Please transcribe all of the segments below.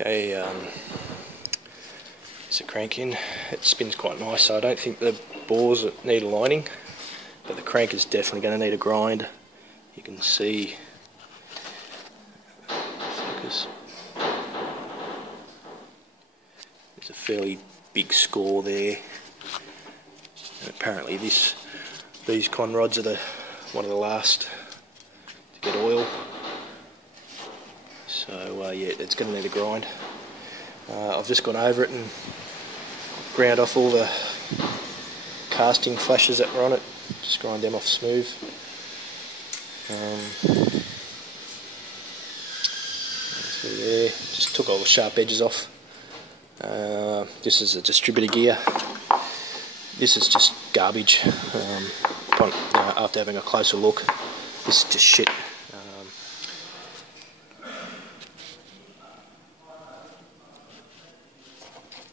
Okay, it's a crank in. It spins quite nice, so I don't think the bores need aligning, but the crank is definitely going to need a grind. You can see focus. There's a fairly big score there, and apparently these con rods are one of the last to get oil. So yeah, it's going to need a grind. I've just gone over it and ground off all the casting flashes that were on it. Just grind them off smooth. So there, just took all the sharp edges off. This is a distributor gear. This is just garbage. After having a closer look, this is just shit.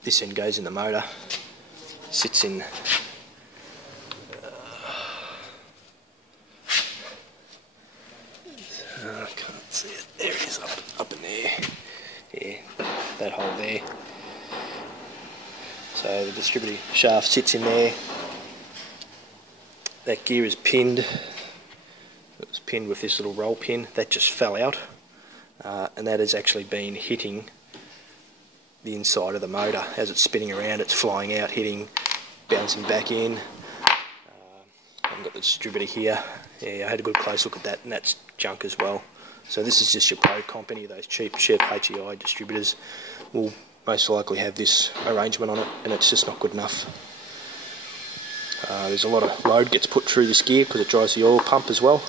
This end goes in the motor, sits in I can't see it, there it is, up in there, yeah, that hole there. So the distributor shaft sits in there. That gear is pinned. It was pinned with this little roll pin, that just fell out, and that has actually been hitting the inside of the motor. As it's spinning around, it's flying out, hitting, bouncing back in. I've got the distributor here. Yeah, I had a good close look at that, and that's junk as well. So this is just your Pro Comp. Any of those cheap Chef HEI distributors will most likely have this arrangement on it, and it's just not good enough. There's a lot of load gets put through this gear because it drives the oil pump as well.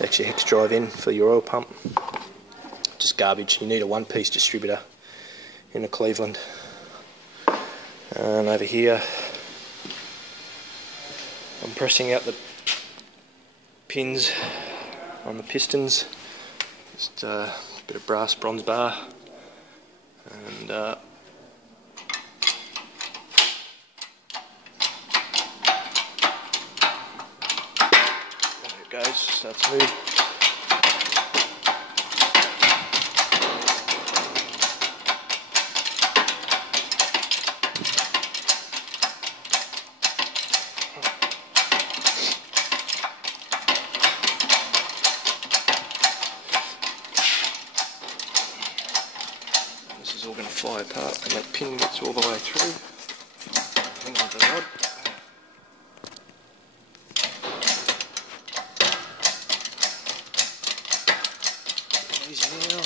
Actually, hex drive in for your oil pump. Just garbage. You need a one-piece distributor in a Cleveland. And over here I'm pressing out the pins on the pistons. Just a bit of brass bronze bar, and there it goes, starts to move. This is all going to fly apart when that pin gets all the way through. Hang on to the rod. Easy now.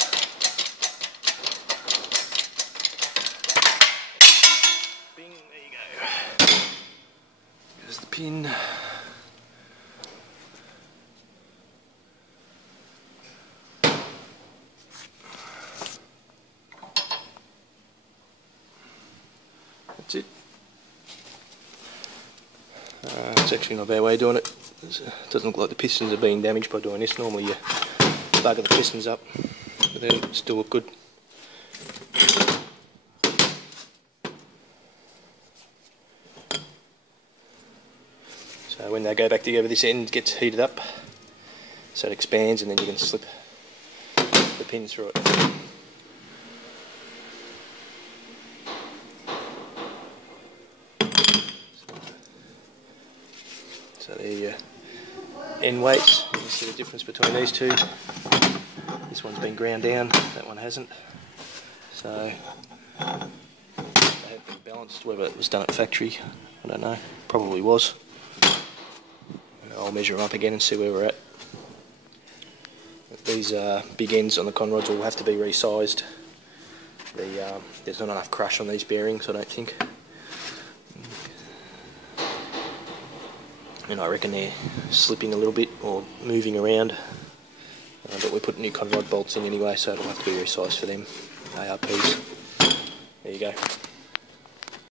Bing, there you go. There's the pin. That's it. It's actually not a bad way of doing it. It doesn't look like the pistons are being damaged by doing this. Normally you bugger the pistons up, but they still look good. So when they go back together, this end gets heated up, so it expands, and then you can slip the pins through it. So there you end weights. You can see the difference between these two. This one's been ground down, that one hasn't. So they have been balanced. Whether it was done at factory, I don't know. Probably was. I'll measure them up again and see where we're at. These big ends on the con rods will have to be resized. There's not enough crush on these bearings, I don't think. And I reckon they're slipping a little bit or moving around, but we put new con rod bolts in anyway, so it'll have to be resized for them. ARPs. There you go.